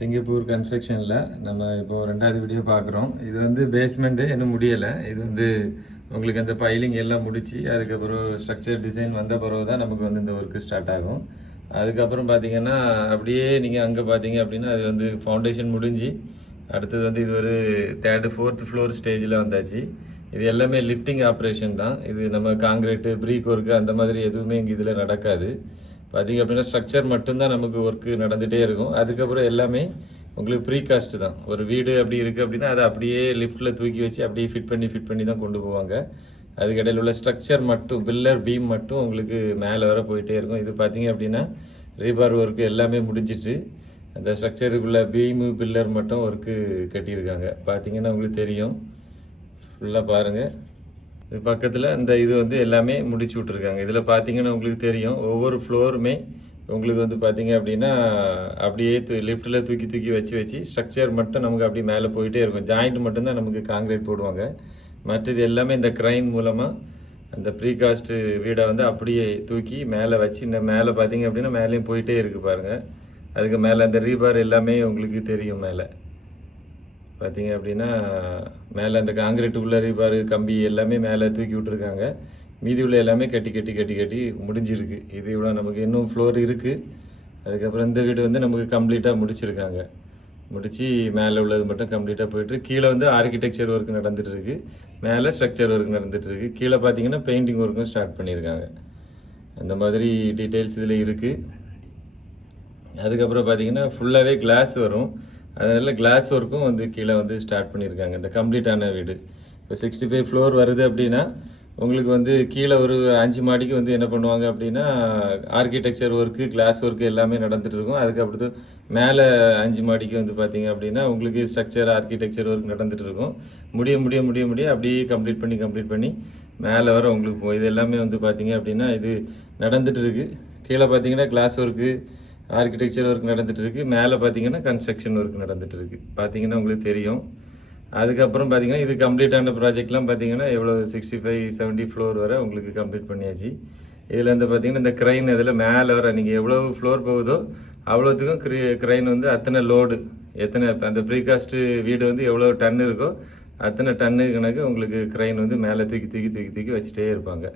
Singapore கன்ஸ்ட்ரக்ஷனில் நம்ம இப்போ ரெண்டாவது வீடியோ பார்க்குறோம். இது வந்து பேஸ்மெண்ட்டு இன்னும் முடியலை. இது வந்து உங்களுக்கு அந்த பைலிங் எல்லாம் முடிச்சு அதுக்கப்புறம் ஸ்ட்ரக்சர் டிசைன் வந்த பிறகு தான் நமக்கு வந்து இந்த ஒர்க்கு ஸ்டார்ட் ஆகும். அதுக்கப்புறம் பார்த்தீங்கன்னா அப்படியே நீங்கள் அங்கே பார்த்தீங்க அப்படின்னா அது வந்து ஃபவுண்டேஷன் முடிஞ்சு அடுத்தது வந்து இது ஒரு 3rd 4th ஃப்ளோர் ஸ்டேஜில் வந்தாச்சு. இது எல்லாமே லிஃப்டிங் ஆப்ரேஷன் தான். இது நம்ம காங்கிரீட்டு ப்ரீக் ஒர்க்கு அந்த மாதிரி எதுவுமே இங்கே இதில் நடக்காது. பார்த்தீங்க அப்படின்னா ஸ்ட்ரக்சர் மட்டும்தான் நமக்கு ஒர்க்கு நடந்துகிட்டே இருக்கும். அதுக்கப்புறம் எல்லாமே உங்களுக்கு ப்ரீகாஸ்ட் தான். ஒரு வீடு அப்படி இருக்குது அப்படின்னா அதை அப்படியே லிஃப்ட்டில் தூக்கி வச்சு அப்படியே ஃபிட் பண்ணி தான் கொண்டு போவாங்க. அதுக்கிடையில் உள்ள ஸ்ட்ரக்சர் மட்டும் பில்லர் பீம் மட்டும் உங்களுக்கு மேலே வர போயிட்டே இருக்கும். இது பார்த்தீங்க அப்படின்னா ரீபார் ஒர்க்கு எல்லாமே முடிஞ்சிட்டு அந்த ஸ்ட்ரக்சருக்குள்ள பீமு பில்லர் மட்டும் ஒர்க்கு கட்டியிருக்காங்க. பார்த்தீங்கன்னா உங்களுக்கு தெரியும். ஃபுல்லாக பாருங்கள். இது பக்கத்தில் இந்த இது வந்து எல்லாமே முடிச்சு விட்ருக்காங்க. இதில் பார்த்தீங்கன்னா உங்களுக்கு தெரியும் ஒவ்வொரு ஃப்ளோருமே உங்களுக்கு வந்து பார்த்தீங்க அப்படின்னா அப்படியே லிஃப்ட்டில் தூக்கி வச்சு ஸ்ட்ரக்சர் மட்டும் நமக்கு அப்படி மேலே போயிட்டே இருக்கும். ஜாயிண்ட் மட்டும்தான் நமக்கு காங்கிரீட் போடுவாங்க. மற்றது எல்லாமே இந்த கிரைன் மூலமாக அந்த ப்ரீகாஸ்ட் வீடை வந்து அப்படியே தூக்கி மேலே வச்சு இந்த மேலே பார்த்தீங்க அப்படின்னா மேலேயும் போயிட்டே இருக்குது பாருங்கள். அதுக்கு மேலே அந்த ரீபார் எல்லாமே உங்களுக்கு தெரியும். மேலே பார்த்தீங்க அப்படின்னா மேலே அந்த காங்கிரீட்டுக்குள்ளே ரீபார் கம்பி எல்லாமே மேலே தூக்கி விட்ருக்காங்க. மீதி உள்ள எல்லாமே கட்டி முடிஞ்சிருக்கு. இது இவ்வளோ நமக்கு இன்னும் ஃப்ளோர் இருக்குது. அதுக்கப்புறம் இந்த வீடு வந்து நமக்கு கம்ப்ளீட்டாக முடிச்சிருக்காங்க. முடித்து மேலே உள்ளது மட்டும் கம்ப்ளீட்டாக போயிட்டு கீழே வந்து ஆர்கிடெக்சர் ஒர்க் நடந்துகிட்ருக்கு, மேலே ஸ்ட்ரக்சர் ஒர்க் நடந்துகிட்ருக்கு, கீழே பார்த்தீங்கன்னா பெயிண்டிங் ஒர்க்கும் ஸ்டார்ட் பண்ணியிருக்காங்க. அந்த மாதிரி டீட்டெயில்ஸ் இதில் இருக்குது. அதுக்கப்புறம் பார்த்தீங்கன்னா ஃபுல்லாகவே கிளாஸ் வரும். அதனால் கிளாஸ் ஒர்க்கும் வந்து கீழே வந்து ஸ்டார்ட் பண்ணியிருக்காங்க. இந்த கம்ப்ளீட்டான வீடு இப்போ 65 ஃப்ளோர் வருது அப்படின்னா உங்களுக்கு வந்து கீழே ஒரு 5 மாடிக்கு வந்து என்ன பண்ணுவாங்க அப்படின்னா ஆர்கிடெக்சர் ஒர்க்கு கிளாஸ் ஒர்க்கு எல்லாமே நடந்துட்டு இருக்கும். அதுக்கப்புறம் மேலே 5 மாடிக்கு வந்து பார்த்தீங்க அப்படின்னா உங்களுக்கு ஸ்ட்ரக்சர் ஆர்கிடெக்சர் ஒர்க் நடந்துட்டு இருக்கும். முடிய அப்படியே கம்ப்ளீட் பண்ணி மேலே வர உங்களுக்கு இது எல்லாமே வந்து பார்த்தீங்க அப்படின்னா இது நடந்துட்டு இருக்கு. கீழே பார்த்தீங்கன்னா கிளாஸ் ஒர்க்கு ஆர்கிடெக்சர் ஒர்க் நடந்துட்டு இருக்கு. மேலே பார்த்தீங்கன்னா கன்ஸ்ட்ரக்ஷன் ஒர்க் நடந்துட்டு இருக்கு. பார்த்தீங்கன்னா உங்களுக்கு தெரியும். அதுக்கப்புறம் பார்த்தீங்கன்னா இது கம்ப்ளீட்டான ப்ராஜெக்ட்லாம் பார்த்தீங்கன்னா எவ்வளோ 65-70 ஃப்ளோர் வரை உங்களுக்கு கம்ப்ளீட் பண்ணியாச்சு. இதில் வந்து பார்த்தீங்கன்னா இந்த க்ரைன் இதில் மேலே வர நீங்கள் எவ்வளோ ஃப்ளோர் போகுதோ அவ்வளோத்துக்கும் க்ரைன் வந்து அத்தனை லோடு எத்தனை அந்த ப்ரீகாஸ்ட்டு வீடு வந்து எவ்வளோ டன்னு இருக்கோ அத்தனை டன்னு கணக்கு உங்களுக்கு க்ரைன் வந்து மேலே தூக்கி வச்சுட்டே இருப்பாங்க.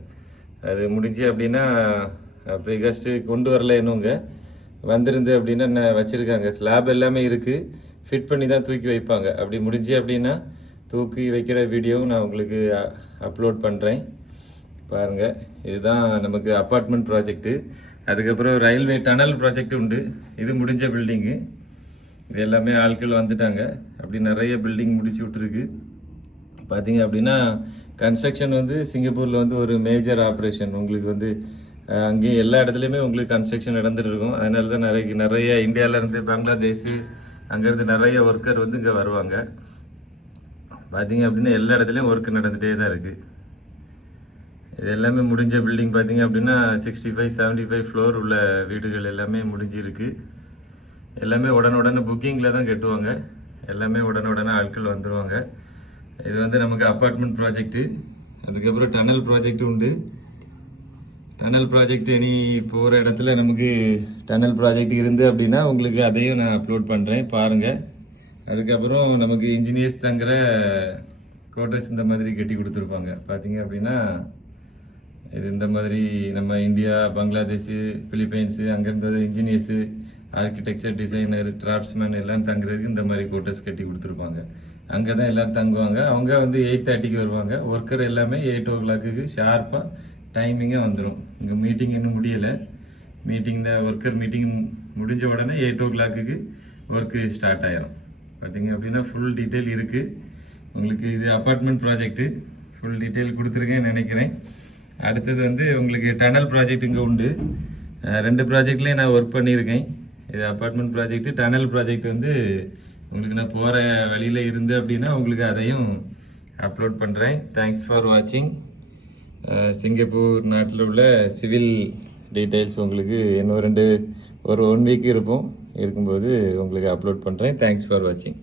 அது முடிஞ்சு அப்படின்னா ப்ரீகாஸ்ட்டு கொண்டு வரல இன்னுங்க வந்திருந்து அப்படின்னா என்ன வச்சுருக்காங்க. ஸ்லாப் எல்லாமே இருக்குது, ஃபிட் பண்ணி தான் தூக்கி வைப்பாங்க. அப்படி முடிஞ்சு அப்படின்னா தூக்கி வைக்கிற வீடியோவும் நான் உங்களுக்கு அப்லோட் பண்ணுறேன் பாருங்கள். இதுதான் நமக்கு அப்பார்ட்மெண்ட் ப்ராஜெக்ட்டு. அதுக்கப்புறம் ரயில்வே டனல் ப்ராஜெக்ட் உண்டு. இது முடிஞ்ச பில்டிங்கு. இது எல்லாமே ஆட்கள் வந்துட்டாங்க. அப்படி நிறைய பில்டிங் முடிச்சு விட்ருக்கு. பார்த்தீங்க அப்படின்னா கன்ஸ்ட்ரக்ஷன் வந்து சிங்கப்பூரில் வந்து ஒரு மேஜர் ஆப்ரேஷன். உங்களுக்கு வந்து அங்கேயும் எல்லா இடத்துலையுமே உங்களுக்கு கன்ஸ்ட்ரக்ஷன் நடந்துட்டு இருக்கும். அதனால தான் நிறைய இந்தியாவிலேருந்து பங்களாதேஷ் அங்கேருந்து நிறைய ஒர்க்கர் வந்து இங்கே வருவாங்க. பார்த்தீங்க அப்படின்னா எல்லா இடத்துலையும் ஒர்க் நடந்துகிட்டே தான் இருக்குது. இது எல்லாமே முடிஞ்ச பில்டிங். பார்த்தீங்க அப்படின்னா 65-75 ஃப்ளோர் உள்ள வீடுகள் எல்லாமே முடிஞ்சிருக்கு. எல்லாமே உடனே புக்கிங்கில் தான் கட்டுவாங்க. எல்லாமே உடனே ஆட்கள் வந்துடுவாங்க. இது வந்து நமக்கு அப்பார்ட்மெண்ட் ப்ராஜெக்ட்டு. அதுக்கப்புறம் டனல் ப்ராஜெக்ட் உண்டு. டனல் ப்ராஜெக்ட் இனி போகிற இடத்துல நமக்கு டனல் ப்ராஜெக்ட் இருந்து அப்படின்னா உங்களுக்கு அதையும் நான் அப்லோட் பண்ணுறேன் பாருங்கள். அதுக்கப்புறம் நமக்கு இன்ஜினியர்ஸ் தங்குற குவார்ட்டர்ஸ் இந்த மாதிரி கட்டி கொடுத்துருப்பாங்க. பார்த்தீங்க அப்படின்னா இது இந்த மாதிரி நம்ம இந்தியா பங்களாதேஷு பிலிப்பைன்ஸு அங்கேருந்தது இன்ஜினியர்ஸு ஆர்கிடெக்சர் டிசைனர் கிராஃப்ட்ஸ்மேன் எல்லாம் தங்குறதுக்கு இந்த மாதிரி குவார்ட்டர்ஸ் கட்டி கொடுத்துருப்பாங்க. அங்கே தான் எல்லோரும் தங்குவாங்க. அவங்க வந்து 8:30க்கு வருவாங்க. ஒர்க்கர் எல்லாமே 8 o'clock ஷார்ப்பாக டைமிங்காக வந்துடும். இங்கே மீட்டிங் இன்னும் முடியலை. இந்த ஒர்க்கர் மீட்டிங் முடிஞ்ச உடனே 8 o'clock ஒர்க்கு ஸ்டார்ட் ஆகிரும். பார்த்தீங்க அப்படின்னா ஃபுல் டீட்டெயில் இருக்குது உங்களுக்கு. இது அப்பார்ட்மெண்ட் ப்ராஜெக்ட்டு ஃபுல் டீட்டெயில் கொடுத்துருக்கேன்னு நினைக்கிறேன். அடுத்தது வந்து உங்களுக்கு டனல் ப்ராஜெக்ட் இங்கே உண்டு. 2 ப்ராஜெக்ட்லேயும் நான் ஒர்க் பண்ணியிருக்கேன். இது அப்பார்ட்மெண்ட் ப்ராஜெக்ட்டு. டனல் ப்ராஜெக்ட் வந்து உங்களுக்கு நான் போகிற வழியில் இருந்து அப்படின்னா உங்களுக்கு அதையும் அப்லோட் பண்ணுறேன். தேங்க்ஸ் ஃபார் வாட்சிங். சிங்கப்பூர் நாட்டில் உள்ள சிவில் டீட்டெயில்ஸ் உங்களுக்கு இன்னும் ஒரு 1 week இருக்கும்போது உங்களுக்கு அப்லோட் பண்ணுறேன். தேங்க்ஸ் ஃபார் வாட்சிங்.